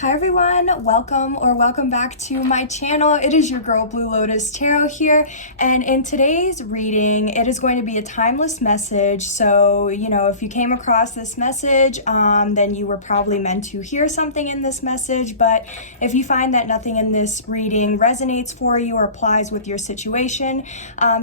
Hi everyone, welcome back to my channel. It is your girl Blue Lotus Tarot here, and in today's reading it is going to be a timeless message. So if you came across this message, then you were probably meant to hear something in this message. But if you find that nothing in this reading resonates for you or applies with your situation,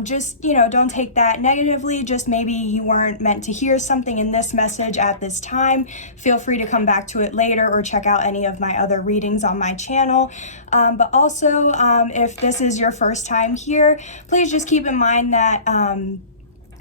just don't take that negatively. Just maybe you weren't meant to hear something in this message at this time. Feel free to come back to it later or check out any of my other readings on my channel. But also, if this is your first time here, please just keep in mind that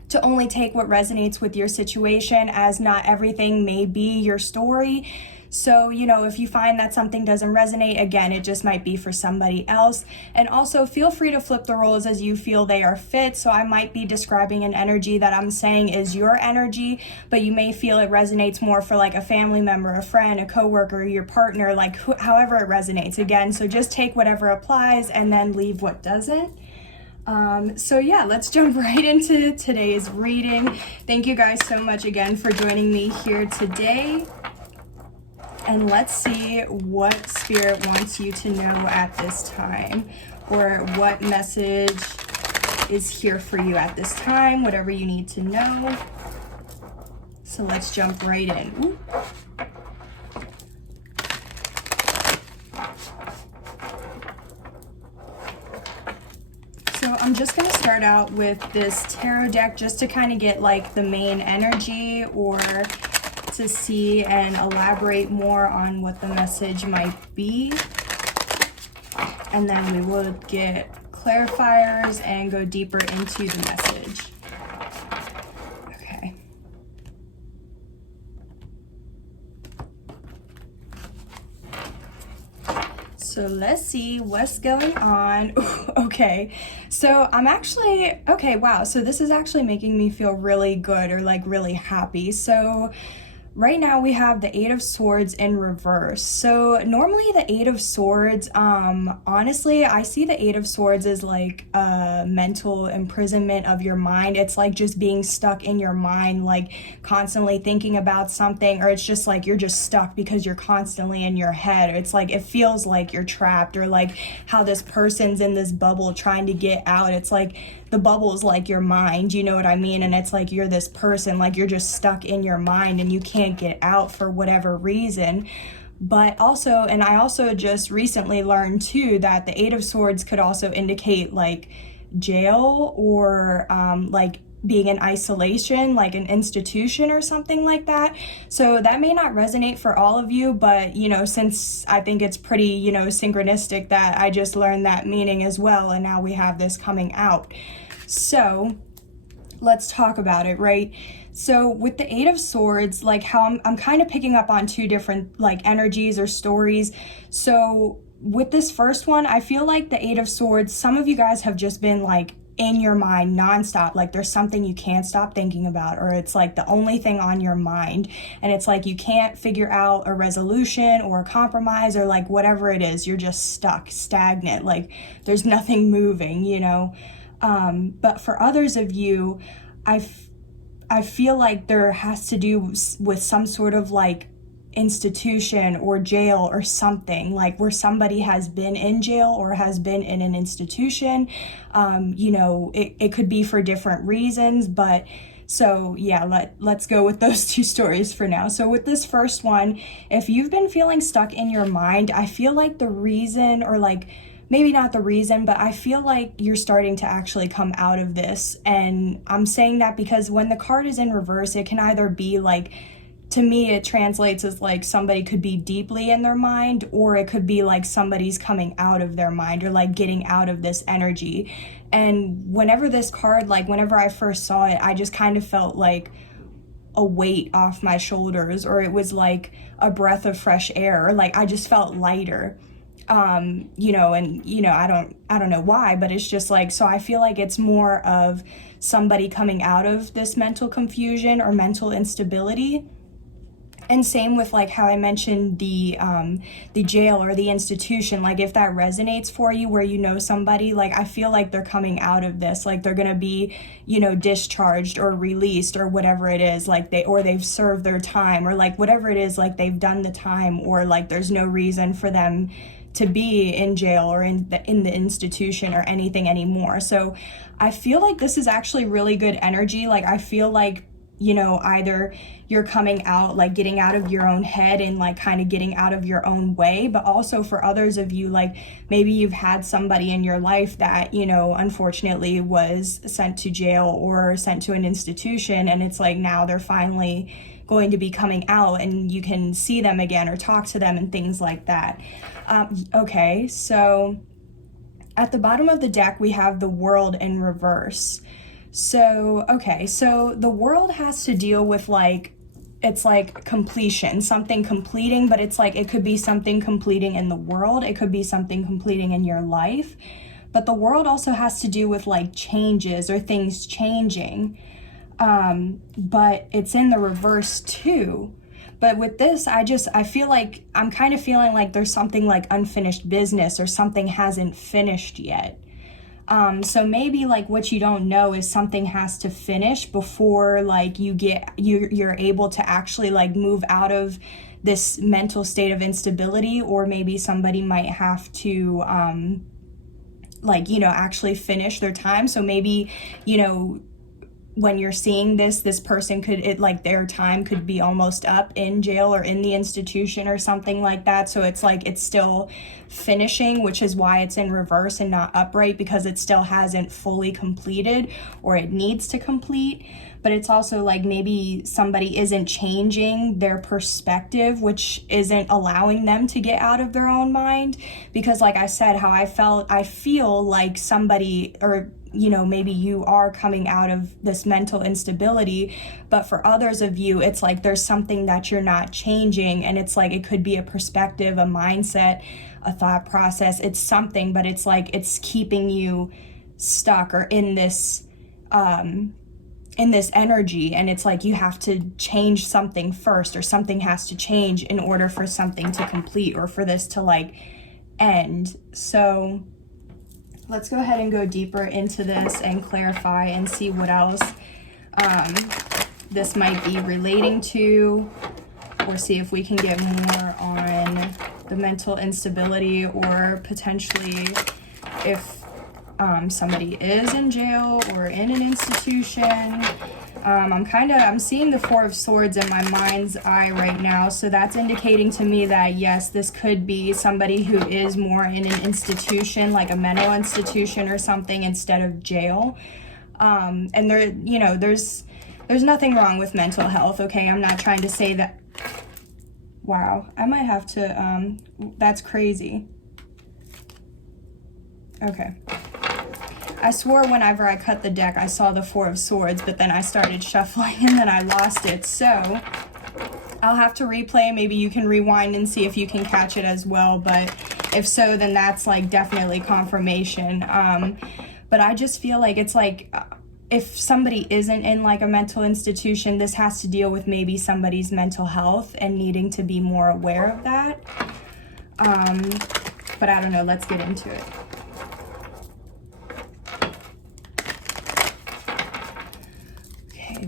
to only take what resonates with your situation, as not everything may be your story. So, if you find that something doesn't resonate, again, it just might be for somebody else. And also feel free to flip the roles as you feel they are fit. So I might be describing an energy that I'm saying is your energy, but you may feel it resonates more for like a family member, a friend, a coworker, your partner, like however it resonates. Again, so just take whatever applies and then leave what doesn't. So yeah, let's jump right into today's reading. Thank you guys so much again for joining me here today. And let's see what Spirit wants you to know at this time, or what message is here for you at this time, whatever you need to know. So let's jump right in. Ooh. So I'm just going to start out with this tarot deck just to kind of get like the main energy, or to see and elaborate more on what the message might be. And then we will get clarifiers and go deeper into the message. Okay. So let's see what's going on. Okay, so I'm actually, okay, wow. So this is actually making me feel really good, or like really happy. So right now we have the Eight of Swords in reverse. So normally the Eight of Swords, honestly, I see the Eight of Swords as like a mental imprisonment of your mind. It's like just being stuck in your mind, like constantly thinking about something, or it's just like you're just stuck because you're constantly in your head. It's like it feels like you're trapped, or like how this person's in this bubble trying to get out. It's like the bubble's like your mind, you know what I mean? And it's like you're this person, like you're just stuck in your mind and you can't get out for whatever reason. But also, and I also just recently learned too that the Eight of Swords could also indicate like jail, or like being in isolation, like an institution or something like that. So that may not resonate for all of you, but since I think it's pretty synchronistic that I just learned that meaning as well, and now we have this coming out. So let's talk about it, right? So with the Eight of Swords, like how I'm kind of picking up on two different like energies or stories. So with this first one, I feel like the Eight of Swords, some of you guys have just been like in your mind nonstop, like there's something you can't stop thinking about, or it's like the only thing on your mind, and it's like you can't figure out a resolution or a compromise, or like whatever it is, you're just stuck, stagnant, like there's nothing moving, but for others of you, I feel like there has to do with some sort of like institution or jail or something, like where somebody has been in jail or has been in an institution. It could be for different reasons, but so yeah, let's go with those two stories for now. So with this first one, if you've been feeling stuck in your mind, I feel like the reason, or like maybe not the reason, but I feel like you're starting to actually come out of this. And I'm saying that because when the card is in reverse, it can either be like, to me, it translates as like somebody could be deeply in their mind, or it could be like somebody's coming out of their mind, or like getting out of this energy. And whenever this card, like whenever I first saw it, I just kind of felt like a weight off my shoulders, or it was like a breath of fresh air. Like I just felt lighter. I don't know why, but it's just like, so I feel like it's more of somebody coming out of this mental confusion or mental instability. And same with like how I mentioned the jail or the institution. Like if that resonates for you, where you know somebody, like I feel like they're coming out of this, like they're gonna be, you know, discharged or released or whatever it is, like they've served their time, or like whatever it is, like they've done the time, or like there's no reason for them to be in jail or in the institution or anything anymore. So I feel like this is actually really good energy. Like I feel like, you know, either you're coming out, like getting out of your own head and like kind of getting out of your own way, but also for others of you, like maybe you've had somebody in your life that, you know, unfortunately was sent to jail or sent to an institution, and it's like now they're finally going to be coming out and you can see them again or talk to them and things like that. Okay, so at the bottom of the deck we have the World in reverse. So, okay, so the World has to deal with like, it's like completion, something completing, but it's like, it could be something completing in the world. It could be something completing in your life. But the World also has to do with like changes or things changing. But it's in the reverse too. But with this, I feel like, I'm kind of feeling like there's something like unfinished business or something hasn't finished yet. So maybe like what you don't know is something has to finish before like you're able to actually like move out of this mental state of instability, or maybe somebody might have to like, you know, actually finish their time. So maybe, you know, when you're seeing this person like their time could be almost up in jail or in the institution or something like that. So it's like it's still finishing, which is why it's in reverse and not upright, because it still hasn't fully completed, or it needs to complete. But it's also like maybe somebody isn't changing their perspective, which isn't allowing them to get out of their own mind. Because like I said, how I feel like somebody, or you know, maybe you are coming out of this mental instability, but for others of you, it's like there's something that you're not changing, and it's like it could be a perspective, a mindset, a thought process. It's something, but it's like it's keeping you stuck or in this energy, and it's like you have to change something first, or something has to change in order for something to complete, or for this to like end. So let's go ahead and go deeper into this and clarify and see what else this might be relating to, or see if we can get more on the mental instability, or potentially if somebody is in jail or in an institution. I'm seeing the Four of Swords in my mind's eye right now, so that's indicating to me that yes, this could be somebody who is more in an institution, like a mental institution or something, instead of jail. And there, you know, there's nothing wrong with mental health, okay? I'm not trying to say that. Wow, I might have to, that's crazy. Okay. I swore whenever I cut the deck I saw the Four of Swords, but then I started shuffling and then I lost it. So I'll have to replay. Maybe you can rewind and see if you can catch it as well. But if so, then that's like definitely confirmation. But I just feel like it's like if somebody isn't in like a mental institution, this has to deal with maybe somebody's mental health and needing to be more aware of that. But I don't know. Let's get into it.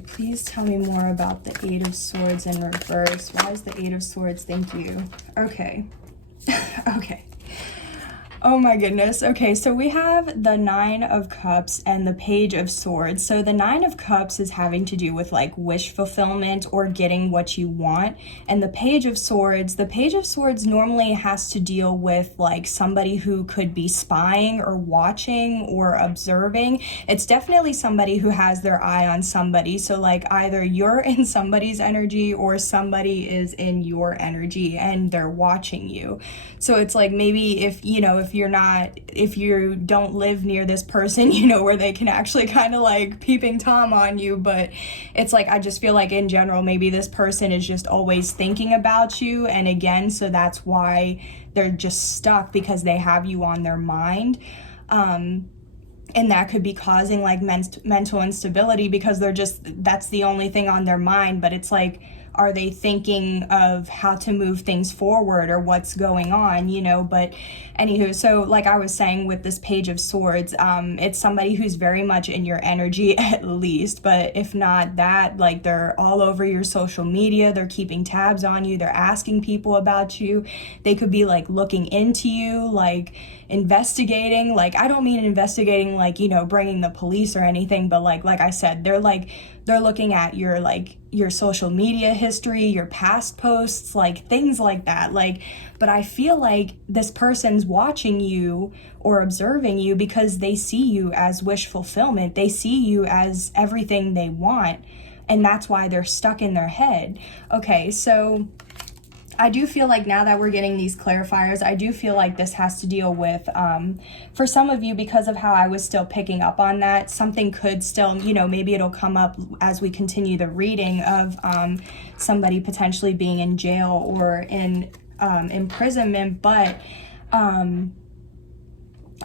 Please tell me more about the Eight of Swords in reverse. Why is the Eight of Swords? Thank you. Okay. Okay. Oh my goodness. Okay, so we have the Nine of Cups and the Page of Swords. So the Nine of Cups is having to do with like wish fulfillment or getting what you want. And the Page of Swords normally has to deal with like somebody who could be spying or watching or observing. It's definitely somebody who has their eye on somebody. So like either you're in somebody's energy or somebody is in your energy and they're watching you. So it's like maybe if you don't live near this person, you know, where they can actually kind of like peeping Tom on you, but it's like, I just feel like in general, maybe this person is just always thinking about you. And again, so that's why they're just stuck, because they have you on their mind. And that could be causing like mental instability, because that's the only thing on their mind. But it's like, are they thinking of how to move things forward or what's going on, you know? But anywho, so like I was saying with this Page of Swords, it's somebody who's very much in your energy at least, but if not that, like they're all over your social media, they're keeping tabs on you, they're asking people about you, they could be like looking into you, like investigating. Like I don't mean investigating like, you know, bringing the police or anything, but like I said, they're looking at your like your social media history, your past posts, like things like that. Like, but I feel like this person's watching you or observing you because they see you as wish fulfillment, they see you as everything they want, and that's why they're stuck in their head. Okay, so I do feel like now that we're getting these clarifiers, I do feel like this has to deal with, for some of you, because of how I was still picking up on that, something could still, you know, maybe it'll come up as we continue the reading of somebody potentially being in jail or in imprisonment, but I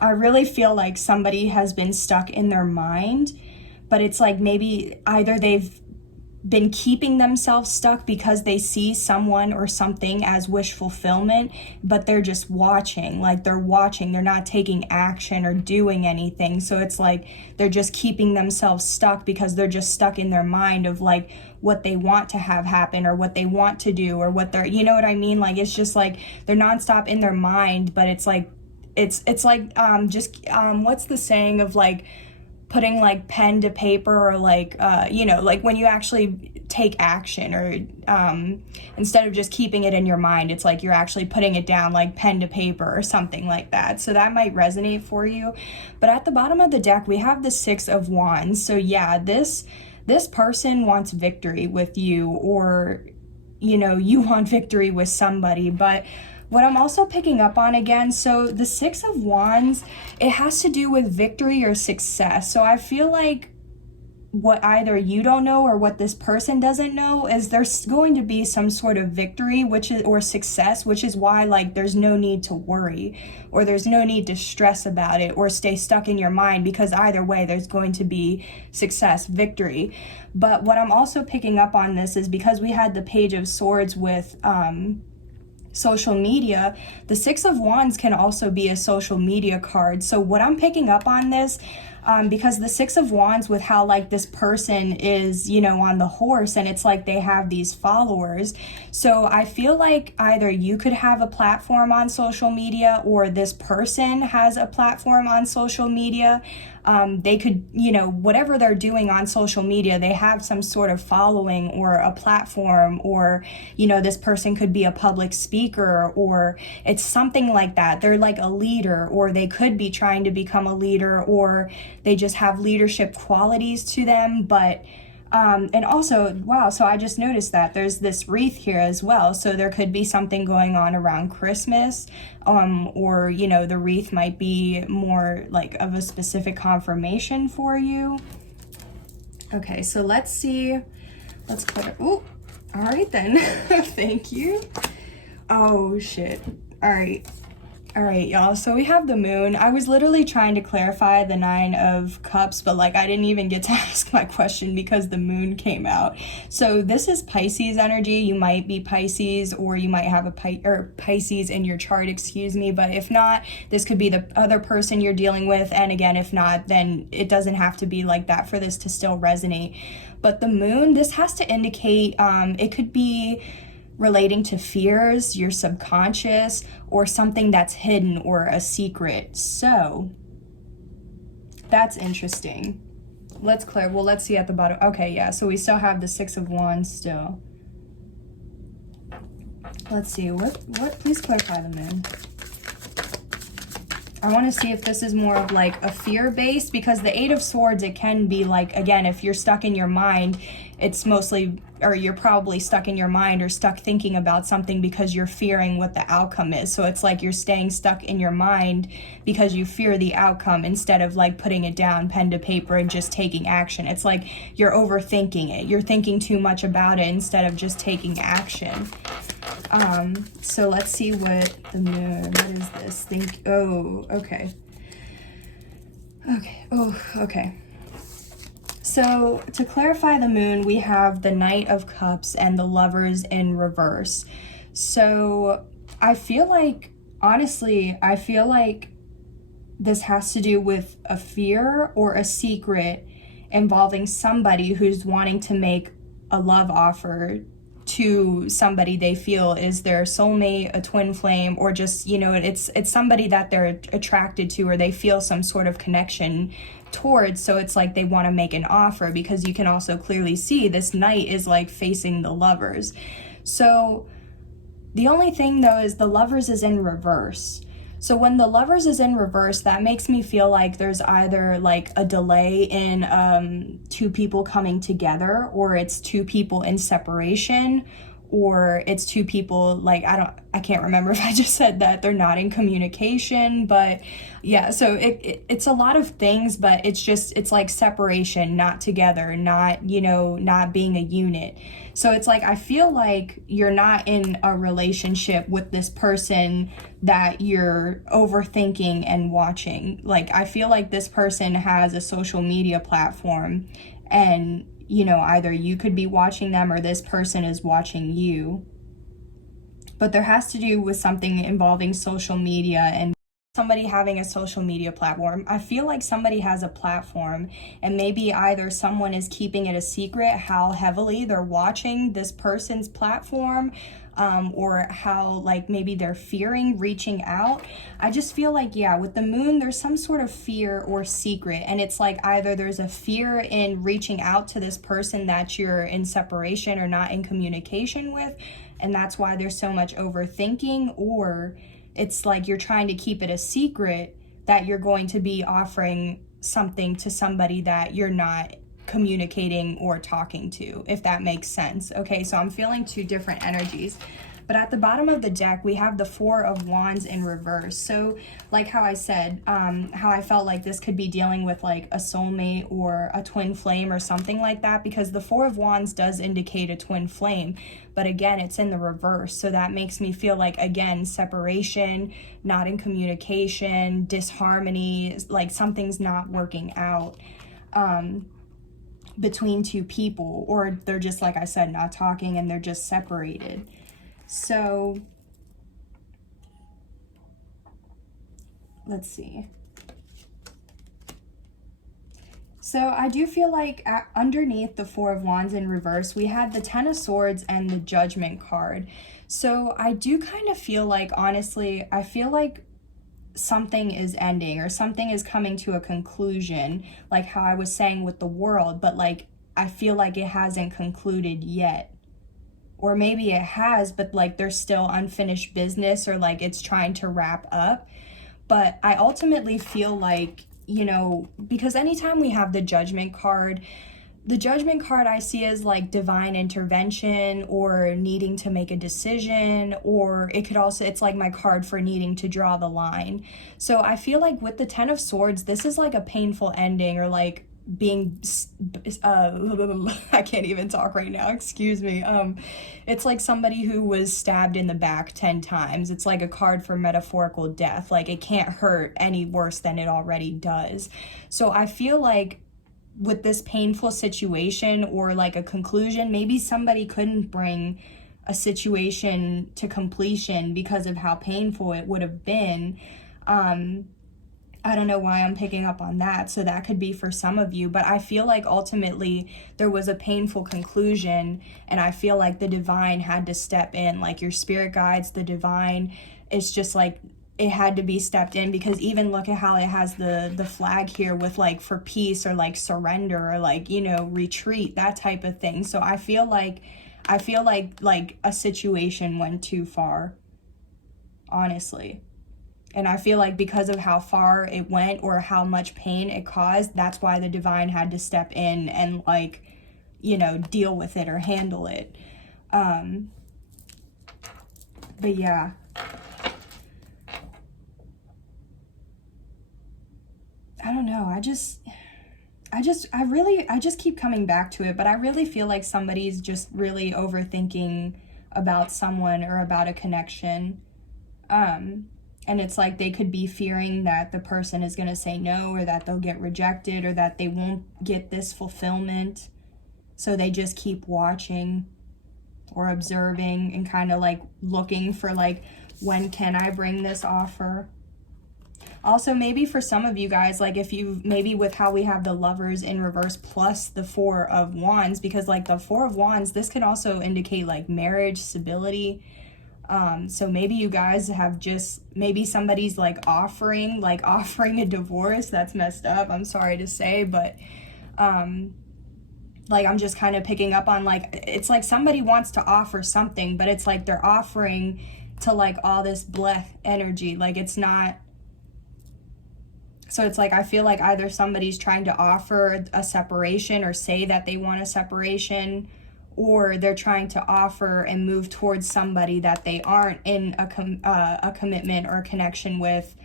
really feel like somebody has been stuck in their mind, but it's like maybe either they've been keeping themselves stuck because they see someone or something as wish fulfillment, but they're just watching, like they're watching, they're not taking action or doing anything. So it's like they're just keeping themselves stuck because they're just stuck in their mind of like what they want to have happen or what they want to do or what they're, you know what I mean? Like it's just like they're nonstop in their mind, but it's like it's like what's the saying of like putting like pen to paper, or like you know, like when you actually take action, or instead of just keeping it in your mind, it's like you're actually putting it down, like pen to paper or something like that. So that might resonate for you. But at the bottom of the deck we have the Six of Wands. So yeah, this person wants victory with you, or you know, you want victory with somebody. But what I'm also picking up on again, so the Six of Wands, it has to do with victory or success. So I feel like what either you don't know or what this person doesn't know is there's going to be some sort of victory, which is, or success, which is why like there's no need to worry, or there's no need to stress about it or stay stuck in your mind, because either way there's going to be success, victory. But what I'm also picking up on this is because we had the Page of Swords with social media, the Six of Wands can also be a social media card. So what I'm picking up on this, because the Six of Wands, with how like this person is, you know, on the horse, and it's like they have these followers. So I feel like either you could have a platform on social media, or this person has a platform on social media. They could, you know, whatever they're doing on social media, they have some sort of following or a platform, or, you know, this person could be a public speaker, or it's something like that. They're like a leader, or they could be trying to become a leader, or they just have leadership qualities to them. But and also, wow, so I just noticed that there's this wreath here as well. So there could be something going on around Christmas, or, you know, the wreath might be more like of a specific confirmation for you. Okay, so let's see. Let's put it. Oh, all right then. Thank you. Oh, shit. All right. All right, y'all, so we have the Moon. I was literally trying to clarify the Nine of Cups, but like I didn't even get to ask my question because the Moon came out. So this is Pisces energy. You might be Pisces, or you might have a Pisces in your chart, excuse me. But if not, this could be the other person you're dealing with. And again, if not, then it doesn't have to be like that for this to still resonate. But the Moon, this has to indicate, it could be relating to fears, your subconscious, or something that's hidden or a secret. So that's interesting. Let's see at the bottom. Okay, yeah, so we still have the Six of Wands still. Let's see, what please clarify the Moon. I want to see if this is more of like a fear-based, because the Eight of Swords, it can be like, again, if you're stuck in your mind, it's mostly, or you're probably stuck in your mind or stuck thinking about something because you're fearing what the outcome is. So it's like you're staying stuck in your mind because you fear the outcome, instead of like putting it down, pen to paper, and just taking action. It's like you're overthinking it. You're thinking too much about it instead of just taking action. So let's see what the Moon, what is this? Oh, okay. Okay, oh, okay. So to clarify the moon, we have the Knight of Cups and the Lovers in reverse. So I feel like, honestly, I feel like this has to do with a fear or a secret involving somebody who's wanting to make a love offer to somebody they feel is their soulmate, a twin flame, or just, it's somebody that they're attracted to or they feel some sort of connection towards. So it's like they want to make an offer, because you can also clearly see this knight is like facing the Lovers. So the only thing though is the Lovers is in reverse. So when the Lovers is in reverse, that makes me feel like there's either like a delay in two people coming together, or it's two people in separation, or it's two people, like, I can't remember if I just said that they're not in communication, but yeah, so it's a lot of things, but it's like separation, not together, not, not being a unit. So it's like, I feel like you're not in a relationship with this person that you're overthinking and watching. Like, I feel like this person has a social media platform, and either you could be watching them or this person is watching you. But there has to do with something involving social media and somebody having a social media platform. I feel like somebody has a platform, and maybe either someone is keeping it a secret how heavily they're watching this person's platform, or how like maybe they're fearing reaching out. I just feel like, yeah, with the moon, there's some sort of fear or secret, and it's like either there's a fear in reaching out to this person that you're in separation or not in communication with, and that's why there's so much overthinking, or it's like you're trying to keep it a secret that you're going to be offering something to somebody that you're not communicating or talking to, if that makes sense. Okay, so I'm feeling two different energies. But at the bottom of the deck, we have the Four of Wands in reverse. So like how I said, how I felt like this could be dealing with like a soulmate or a twin flame or something like that, because the Four of Wands does indicate a twin flame. But again, it's in the reverse. So that makes me feel like, again, separation, not in communication, disharmony, like something's not working out between two people, or they're just, like I said, not talking and they're just separated. So let's see. So I do feel like underneath the Four of Wands in reverse, we had the Ten of Swords and the Judgment card. So I do kind of feel like, honestly, I feel like something is ending or something is coming to a conclusion, like how I was saying with the World, but like I feel like it hasn't concluded yet. Or maybe it has, but like there's still unfinished business, or like it's trying to wrap up. But I ultimately feel like, because anytime we have the Judgment card I see as like divine intervention or needing to make a decision, or it could also, it's like my card for needing to draw the line. So I feel like with the Ten of Swords, this is like a painful ending, or like being I can't even talk right now, excuse me. It's like somebody who was stabbed in the back 10 times. It's like a card for metaphorical death. Like it can't hurt any worse than it already does. So I feel like with this painful situation, or like a conclusion, maybe somebody couldn't bring a situation to completion because of how painful it would have been. I don't know why I'm picking up on that, so that could be for some of you, but I feel like ultimately there was a painful conclusion, and I feel like the divine had to step in, like your spirit guides, the divine. It's just like it had to be stepped in, because even look at how it has the flag here with like for peace, or like surrender, or like, retreat, that type of thing. So I feel like a situation went too far, honestly. And I feel like because of how far it went, or how much pain it caused, that's why the divine had to step in and like, deal with it or handle it. But yeah. I don't know. I just keep coming back to it, but I really feel like somebody's just really overthinking about someone or about a connection. And it's like they could be fearing that the person is going to say no, or that they'll get rejected, or that they won't get this fulfillment. So they just keep watching or observing and kind of like looking for like, when can I bring this offer? Also, maybe for some of you guys, like if you, maybe with how we have the Lovers in reverse plus the Four of Wands, because like the Four of Wands, this can also indicate like marriage, stability. So maybe you guys have just, maybe somebody's like offering a divorce. That's messed up, I'm sorry to say, but like I'm just kind of picking up on like, it's like somebody wants to offer something, but it's like they're offering to like all this bleh energy, like it's not. So it's like, I feel like either somebody's trying to offer a separation or say that they want a separation, or they're trying to offer and move towards somebody that they aren't in a commitment or a connection with,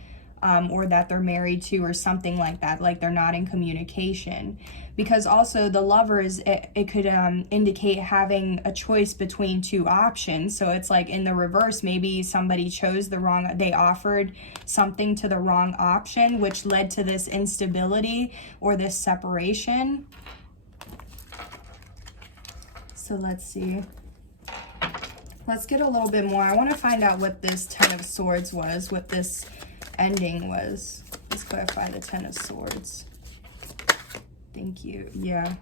or that they're married to, or something like that, like they're not in communication. Because also the Lovers, it could indicate having a choice between two options. So it's like in the reverse, maybe somebody chose the wrong, they offered something to the wrong option, which led to this instability or this separation. So let's see. Let's get a little bit more. I want to find out what this Ten of Swords was, what this ending was. Let's clarify the Ten of Swords. Thank you. Yeah.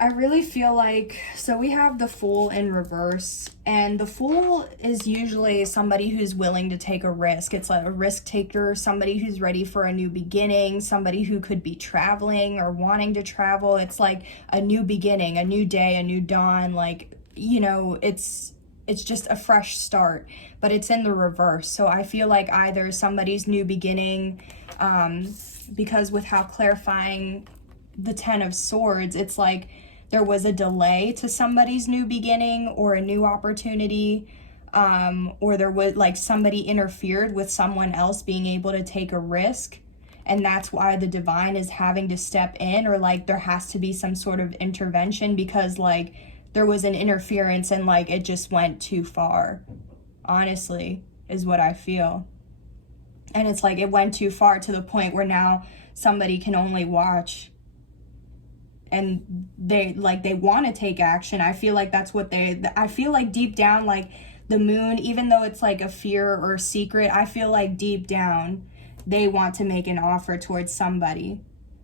I really feel like, so we have the Fool in reverse, and the Fool is usually somebody who's willing to take a risk. It's like a risk taker, somebody who's ready for a new beginning, somebody who could be traveling or wanting to travel. It's like a new beginning, a new day, a new dawn. Like, you know, it's just a fresh start, but it's in the reverse. So I feel like either somebody's new beginning, because with how clarifying the Ten of Swords, it's like there was a delay to somebody's new beginning or a new opportunity, or there was like somebody interfered with someone else being able to take a risk, and that's why the Divine is having to step in, or like there has to be some sort of intervention, because like there was an interference and like it just went too far, honestly, is what I feel. And it's like it went too far to the point where now somebody can only watch, and they want to take action. I feel like that's what I feel like deep down, like the Moon, even though it's like a fear or a secret, I feel like deep down they want to make an offer towards somebody,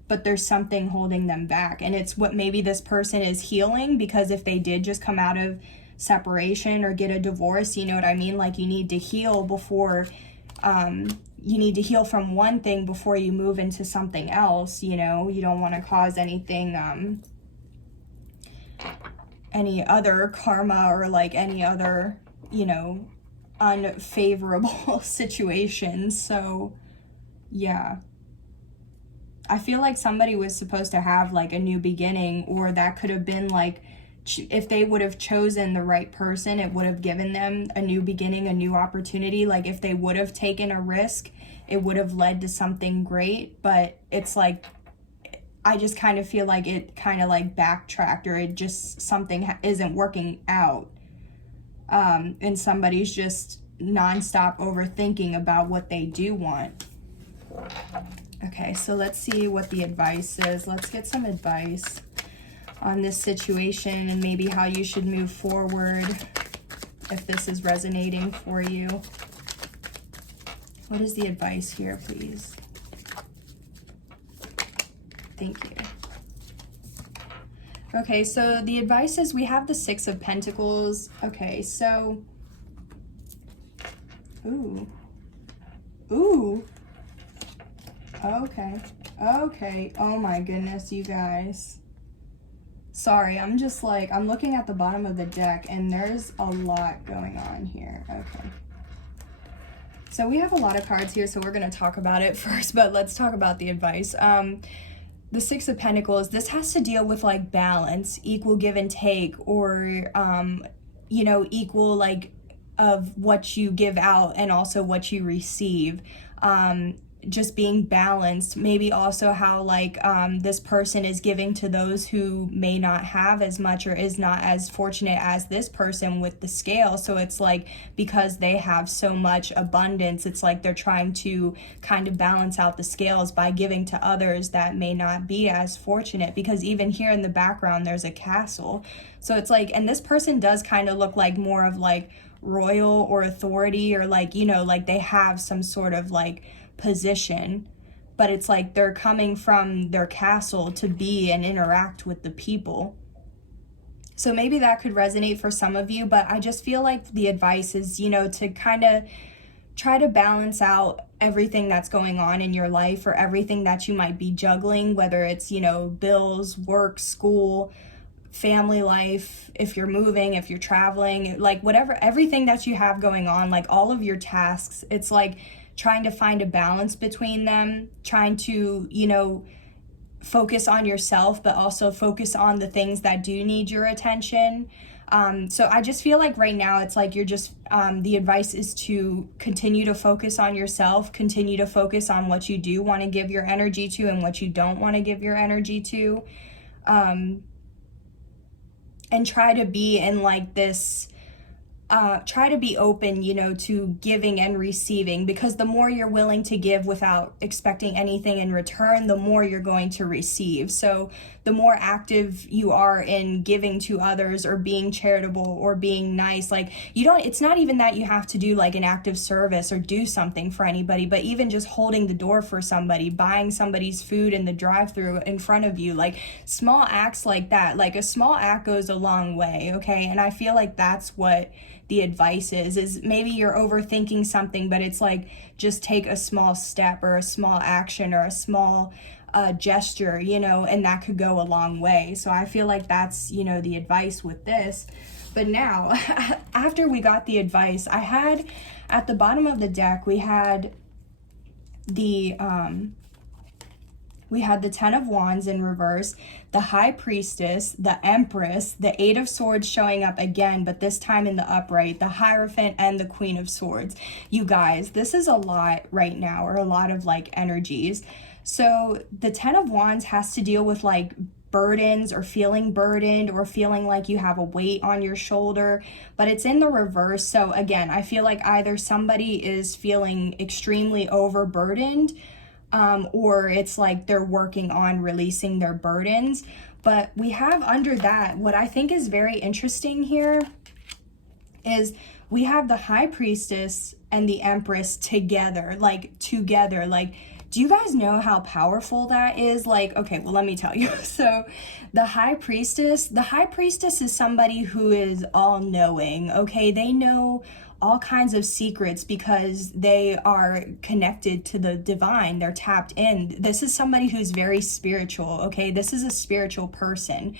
but there's something holding them back. And it's what maybe this person is healing, because if they did just come out of separation or get a divorce, you know what I mean? Like you need to heal before, you need to heal from one thing before you move into something else, you know? You don't want to cause anything, any other karma or like any other, you know, unfavorable situations. So, yeah. I feel like somebody was supposed to have like a new beginning, or that could have been like, if they would have chosen the right person, it would have given them a new beginning, a new opportunity. Like if they would have taken a risk, it would have led to something great. But it's like, I just kind of feel like it kind of like backtracked, or it just, something isn't working out. And somebody's just nonstop overthinking about what they do want. Okay, so let's see what the advice is. Let's get some advice on this situation and maybe how you should move forward if this is resonating for you. What is the advice here, please? Thank you. Okay, so the advice is we have the Six of Pentacles. Okay, so... Ooh. Okay. Oh my goodness, you guys. Sorry, I'm just like, I'm looking at the bottom of the deck and there's a lot going on here. Okay. So we have a lot of cards here, so we're going to talk about it first, but let's talk about the advice. The Six of Pentacles, this has to deal with like balance, equal give and take, or, you know, equal like of what you give out and also what you receive. just being balanced. Maybe also how like this person is giving to those who may not have as much or is not as fortunate as this person with the scale. So it's like because they have so much abundance, it's like they're trying to kind of balance out the scales by giving to others that may not be as fortunate. Because even here in the background there's a castle, so it's like, and this person does kind of look like more of like royal or authority, or like, you know, like they have some sort of like position, but it's like they're coming from their castle to be and interact with the people. So maybe that could resonate for some of you, but I just feel like the advice is, you know, to kind of try to balance out everything that's going on in your life, or everything that you might be juggling, whether it's, you know, bills, work, school, family life, if you're moving, if you're traveling, like whatever, everything that you have going on, like all of your tasks, it's like trying to find a balance between them, trying to, you know, focus on yourself, but also focus on the things that do need your attention. So I just feel like right now it's like you're just, the advice is to continue to focus on yourself, continue to focus on what you do want to give your energy to and what you don't want to give your energy to. And try to be in like this, try to be open, you know, to giving and receiving, because the more you're willing to give without expecting anything in return, the more you're going to receive. So the more active you are in giving to others or being charitable or being nice, like you don't, it's not even that you have to do like an act of service or do something for anybody, but even just holding the door for somebody, buying somebody's food in the drive-thru in front of you, like small acts like that, like a small act goes a long way. Okay. And I feel like that's what the advice is maybe you're overthinking something, but it's like just take a small step or a small action or a small gesture, you know, and that could go a long way. So I feel like that's, you know, the advice with this. But now, after we got the advice, I had at the bottom of the deck, we had the Ten of Wands in reverse, the High Priestess, the Empress, the Eight of Swords showing up again, but this time in the upright, the Hierophant, and the Queen of Swords. You guys, this is a lot right now, or a lot of like energies. So the Ten of Wands has to deal with like burdens or feeling burdened or feeling like you have a weight on your shoulder, but it's in the reverse. So again, I feel like either somebody is feeling extremely overburdened, or it's like they're working on releasing their burdens. But we have under that, what I think is very interesting here is we have the High Priestess and the Empress together. Like, do you guys know how powerful that is? Like, okay, well, let me tell you. So the High Priestess is somebody who is all-knowing, okay? They know all kinds of secrets because they are connected to the divine. They're tapped in. This is somebody who's very spiritual, okay? This is a spiritual person.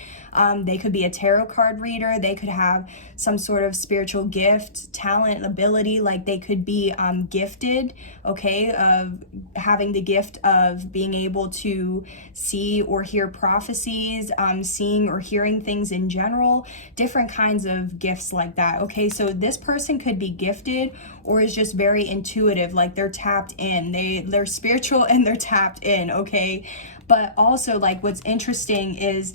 They could be a tarot card reader. They could have some sort of spiritual gift, talent, ability. Like they could be gifted, okay, of having the gift of being able to see or hear prophecies, seeing or hearing things in general, different kinds of gifts like that, okay? So this person could be gifted or is just very intuitive, like they're tapped in. They're spiritual and they're tapped in, okay? But also, like, what's interesting is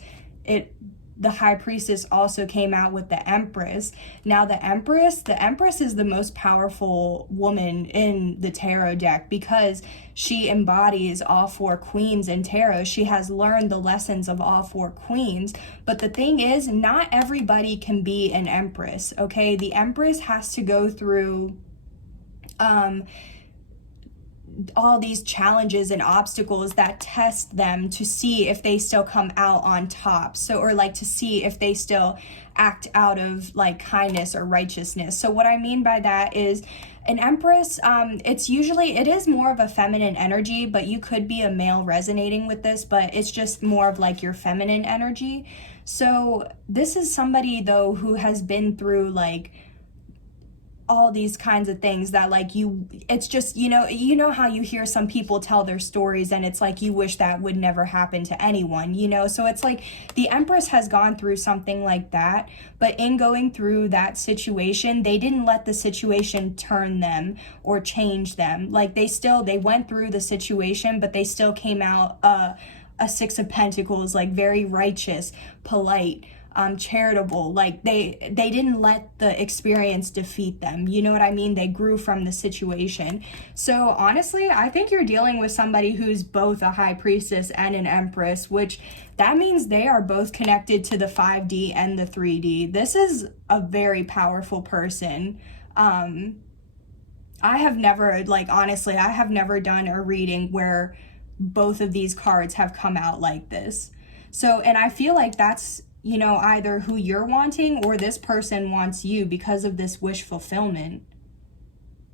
the High Priestess also came out with the Empress. Now the Empress is the most powerful woman in the tarot deck because she embodies all four queens in tarot. She has learned the lessons of all four queens. But the thing is, not everybody can be an Empress, okay? The Empress has to go through all these challenges and obstacles that test them to see if they still come out on top. So, or like to see if they still act out of like kindness or righteousness. So what I mean by that is an Empress, it is more of a feminine energy, but you could be a male resonating with this, but it's just more of like your feminine energy. So this is somebody though who has been through like all these kinds of things that like it's just, you know how you hear some people tell their stories and it's like you wish that would never happen to anyone, so it's like the Empress has gone through something like that, but in going through that situation, they didn't let the situation turn them or change them. Like they went through the situation, but they still came out a Six of Pentacles, like very righteous, polite, charitable. Like they didn't let the experience defeat them. You know what I mean? They grew from the situation. So honestly, I think you're dealing with somebody who's both a High Priestess and an Empress, which that means they are both connected to the 5D and the 3D. This is a very powerful person. I have never, like, honestly, I have never done a reading where both of these cards have come out like this. So, and I feel like that's, either who you're wanting or this person wants you because of this wish fulfillment.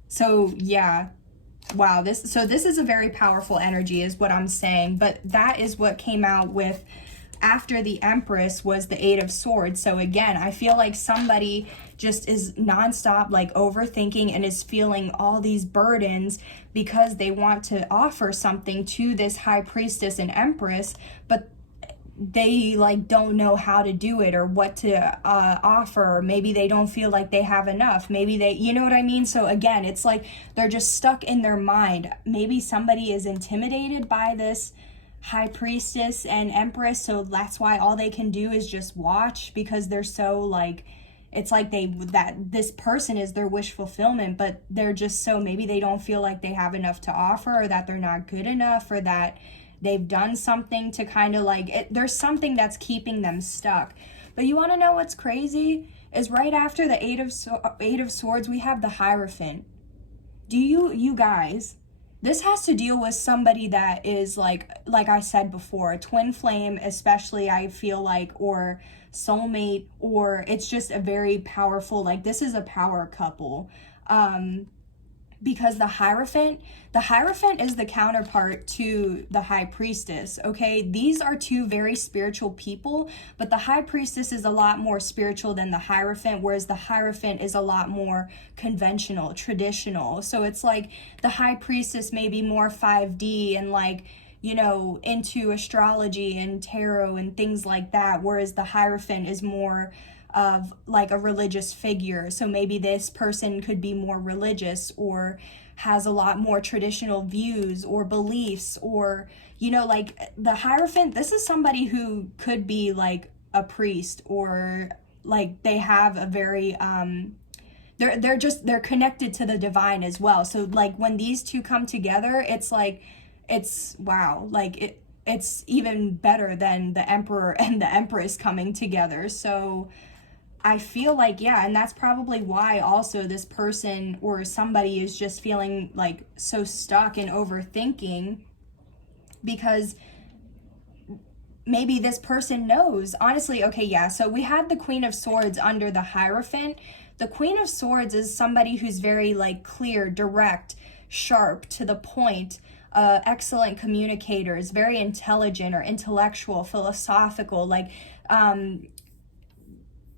So, yeah. Wow, this is a very powerful energy is what I'm saying, but that is what came out with after the Empress was the Eight of Swords. So again, I feel like somebody just is nonstop like overthinking and is feeling all these burdens because they want to offer something to this High Priestess and Empress, but they like don't know how to do it or what to offer, or maybe they don't feel like they have enough, maybe they, you know what I mean? So again, it's like they're just stuck in their mind. Maybe somebody is intimidated by this High Priestess and Empress, so that's why all they can do is just watch, because they're so like, it's like that this person is their wish fulfillment, but they're just so, maybe they don't feel like they have enough to offer, or that they're not good enough, or that they've done something to kind of like there's something that's keeping them stuck. But you want to know what's crazy is right after the Eight of Swords, we have the Hierophant. Do you guys, this has to deal with somebody that is like I said before, a twin flame, especially, I feel like, or soulmate, or it's just a very powerful, like this is a power couple. Because the Hierophant is the counterpart to the High Priestess, okay? These are two very spiritual people, but the High Priestess is a lot more spiritual than the Hierophant, whereas the Hierophant is a lot more conventional, traditional. So it's like the High Priestess may be more 5D and like, into astrology and tarot and things like that, whereas the Hierophant is more of like a religious figure. So maybe this person could be more religious or has a lot more traditional views or beliefs, or like the Hierophant, this is somebody who could be like a priest, or like they have a very they're connected to the divine as well. So like when these two come together, it's like wow, like it's even better than the Emperor and the Empress coming together. So I feel like, yeah, and that's probably why also this person or somebody is just feeling like so stuck and overthinking, because maybe this person knows, honestly, okay, yeah, so we had the Queen of Swords under the Hierophant. The Queen of Swords is somebody who's very like clear, direct, sharp, to the point, excellent communicators, very intelligent or intellectual, philosophical, like,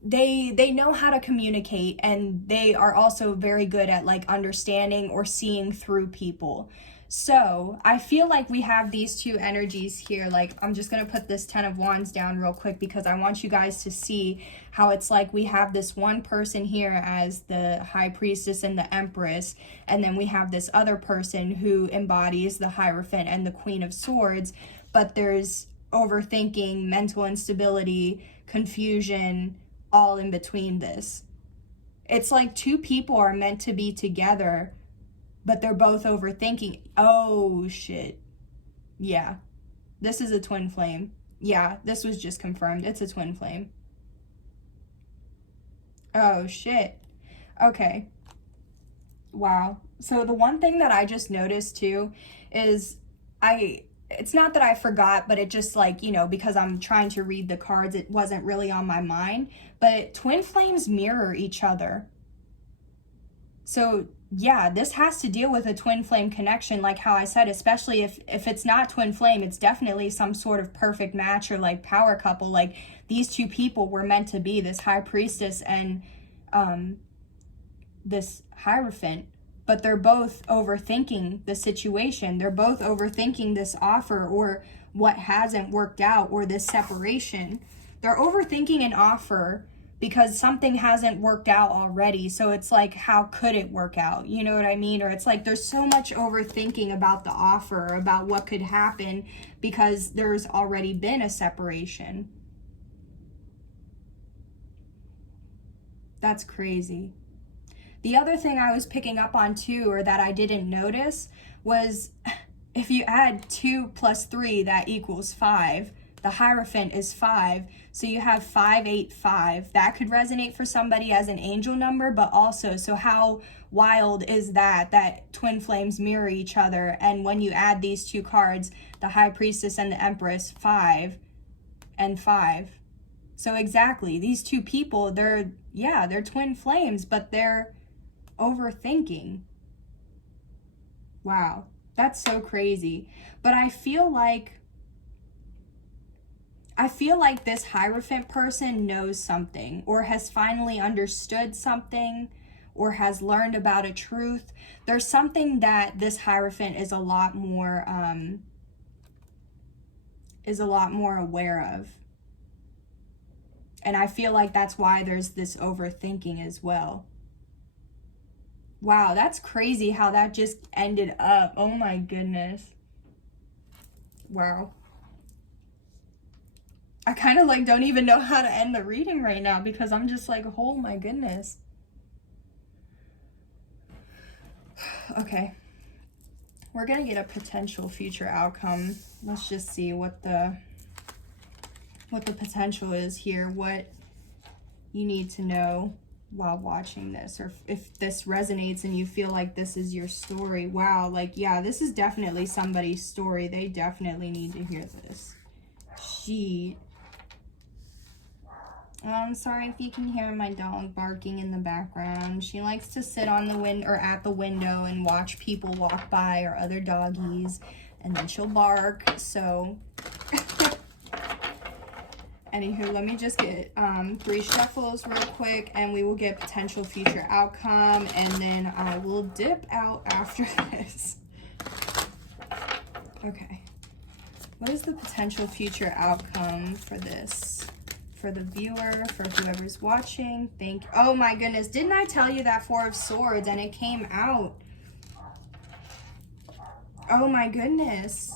they know how to communicate, and they are also very good at like understanding or seeing through people. So I feel like we have these two energies here. Like, I'm just going to put this 10 of Wands down real quick because I want you guys to see how it's like we have this one person here as the High Priestess and the Empress, and then we have this other person who embodies the Hierophant and the Queen of Swords, but there's overthinking, mental instability, confusion, all in between this. It's like two people are meant to be together, but they're both overthinking. Oh shit. Yeah, this is a twin flame. Yeah, this was just confirmed. It's a twin flame. Oh shit. Okay. Wow. So the one thing that I just noticed too is it's not that I forgot, but it just like, because I'm trying to read the cards, it wasn't really on my mind, but twin flames mirror each other. So yeah, this has to deal with a twin flame connection, like how I said, especially if it's not twin flame, it's definitely some sort of perfect match or like power couple. Like these two people were meant to be, this High Priestess and this Hierophant, but they're both overthinking the situation. They're both overthinking this offer or what hasn't worked out or this separation. They're overthinking an offer because something hasn't worked out already. So it's like, how could it work out? You know what I mean? Or it's like there's so much overthinking about the offer, about what could happen because there's already been a separation. That's crazy. The other thing I was picking up on too, or that I didn't notice, was if you add 2 plus 3, that equals 5. The Hierophant is 5. So you have 585. That could resonate for somebody as an angel number, but also, so how wild is that twin flames mirror each other? And when you add these two cards, the High Priestess and the Empress, 5 and 5. So exactly, these two people, they're twin flames, but they're overthinking. Wow, that's so crazy. But I feel like this Hierophant person knows something, or has finally understood something, or has learned about a truth. There's something that this Hierophant is a lot more aware of. And I feel like that's why there's this overthinking as well. Wow, that's crazy how that just ended up. Oh my goodness. Wow. I kind of like don't even know how to end the reading right now because I'm just like, oh my goodness. Okay. We're going to get a potential future outcome. Let's just see what the potential is here, what you need to know while watching this, or if this resonates and you feel like this is your story. Wow, like, yeah, this is definitely somebody's story. They definitely need to hear this. I'm sorry if you can hear my dog barking in the background. She likes to sit on the window or at the window and watch people walk by or other doggies, and then she'll bark. So anywho, let me just get 3 shuffles real quick, and we will get potential future outcome, and then I will dip out after this. Okay. What is the potential future outcome for this? For the viewer, for whoever's watching. Oh my goodness, didn't I tell you that 4 of Swords and it came out? Oh my goodness.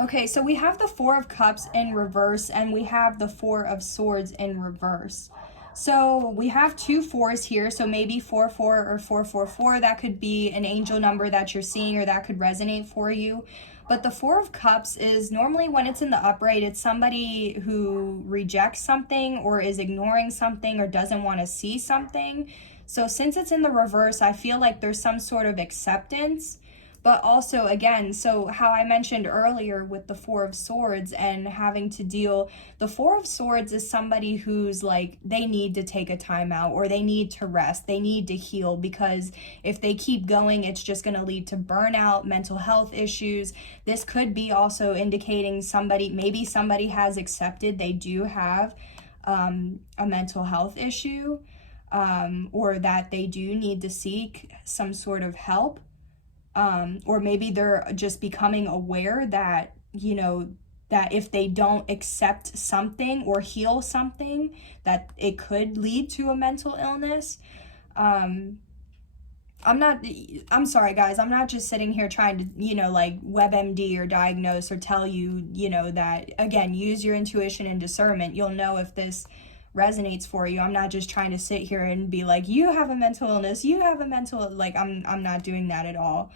Okay, so we have the 4 of Cups in reverse and we have the 4 of Swords in reverse. So we have 2 4s here, so maybe 4-4 or 4-4-4. That could be an angel number that you're seeing, or that could resonate for you. But the 4 of Cups is normally, when it's in the upright, it's somebody who rejects something or is ignoring something or doesn't want to see something. So since it's in the reverse, I feel like there's some sort of acceptance. But also, again, so how I mentioned earlier with the 4 of Swords and having to deal, the 4 of Swords is somebody who's like, they need to take a time out, or they need to rest, they need to heal, because if they keep going, it's just going to lead to burnout, mental health issues. This could be also indicating maybe somebody has accepted they do have a mental health issue, or that they do need to seek some sort of help. Or maybe they're just becoming aware that, you know, that if they don't accept something or heal something, that it could lead to a mental illness. I'm sorry guys, I'm not just sitting here trying to, you know, like WebMD or diagnose or tell you, you know, that, again, use your intuition and discernment. You'll know if this resonates for you. I'm not just trying to sit here and be like, you have a mental illness, you have a mental, like, I'm not doing that at all.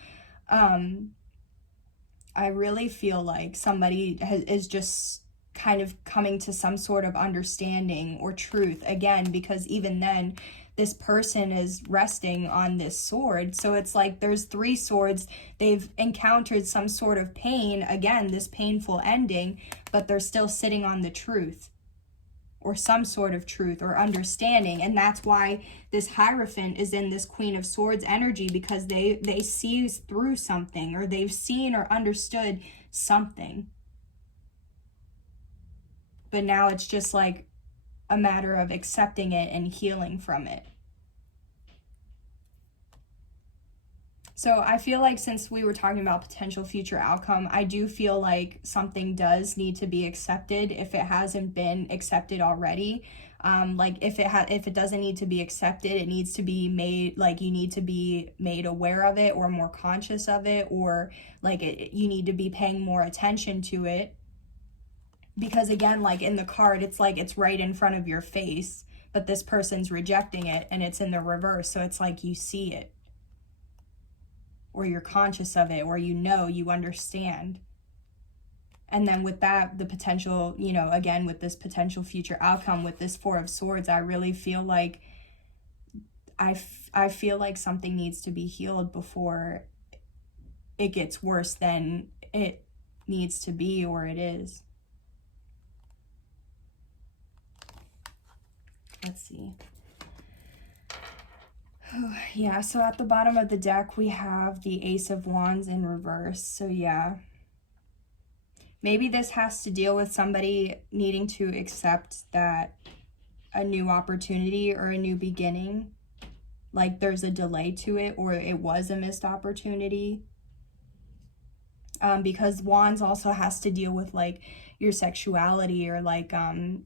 I really feel like somebody is just kind of coming to some sort of understanding or truth, again, because even then this person is resting on this sword. So it's like there's 3 swords. They've encountered some sort of pain, again, this painful ending, but they're still sitting on the truth, or some sort of truth or understanding. And that's why this Hierophant is in this Queen of Swords energy, because they see through something, or they've seen or understood something. But now it's just like a matter of accepting it and healing from it. So I feel like since we were talking about potential future outcome, I do feel like something does need to be accepted if it hasn't been accepted already. Like if it doesn't need to be accepted, it needs to be made, like you need to be made aware of it or more conscious of it, or like you need to be paying more attention to it. Because again, like in the card, it's like it's right in front of your face, but this person's rejecting it and it's in the reverse. So it's like you see it, or you're conscious of it, or you understand. And then with that, the potential, again, with this potential future outcome, with this Four of Swords, I really feel like I feel like something needs to be healed before it gets worse than it needs to be or it is. Let's see. Yeah, so at the bottom of the deck, we have the Ace of Wands in reverse. So yeah, maybe this has to deal with somebody needing to accept that a new opportunity or a new beginning, like there's a delay to it, or it was a missed opportunity. Because Wands also has to deal with like your sexuality, or like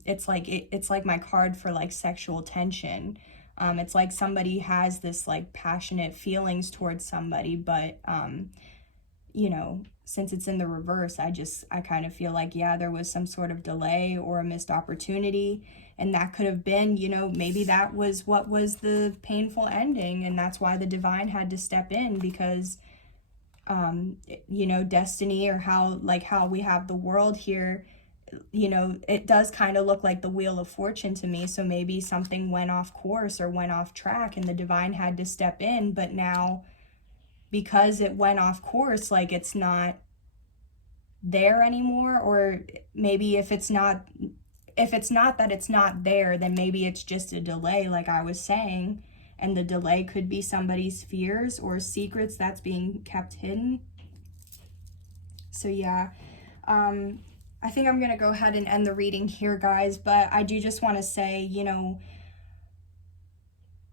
it's like my card for like sexual tension. It's like somebody has this like passionate feelings towards somebody, but since it's in the reverse, I kind of feel like, yeah, there was some sort of delay or a missed opportunity, and that could have been, maybe that was what was the painful ending, and that's why the divine had to step in, because destiny, or how we have the world here, it does kind of look like the Wheel of Fortune to me. So maybe something went off course or went off track and the divine had to step in, but now because it went off course, like it's not there anymore. Or maybe if it's not that it's not there, then maybe it's just a delay, like I was saying. And the delay could be somebody's fears or secrets that's being kept hidden. So yeah, I think I'm going to go ahead and end the reading here, guys. But I do just want to say,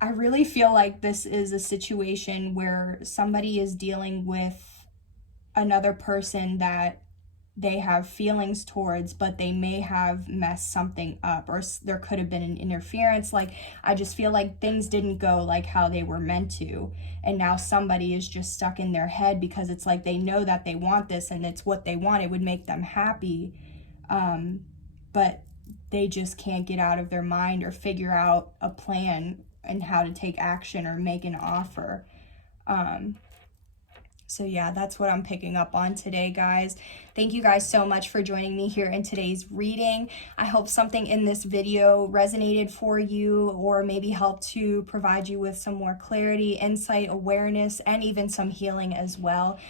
I really feel like this is a situation where somebody is dealing with another person that they have feelings towards, but they may have messed something up, or there could have been an interference. Like, I just feel like things didn't go like how they were meant to, and now somebody is just stuck in their head, because it's like they know that they want this and it's what they want, it would make them happy, but they just can't get out of their mind or figure out a plan and how to take action or make an offer. So yeah, that's what I'm picking up on today, guys. Thank you guys so much for joining me here in today's reading. I hope something in this video resonated for you, or maybe helped to provide you with some more clarity, insight, awareness, and even some healing as well.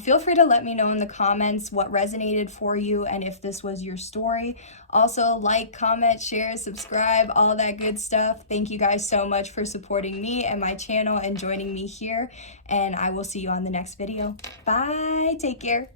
Feel free to let me know in the comments what resonated for you and if this was your story. Also, like, comment, share, subscribe, all that good stuff. Thank you guys so much for supporting me and my channel and joining me here. And I will see you on the next video. Bye. Take care.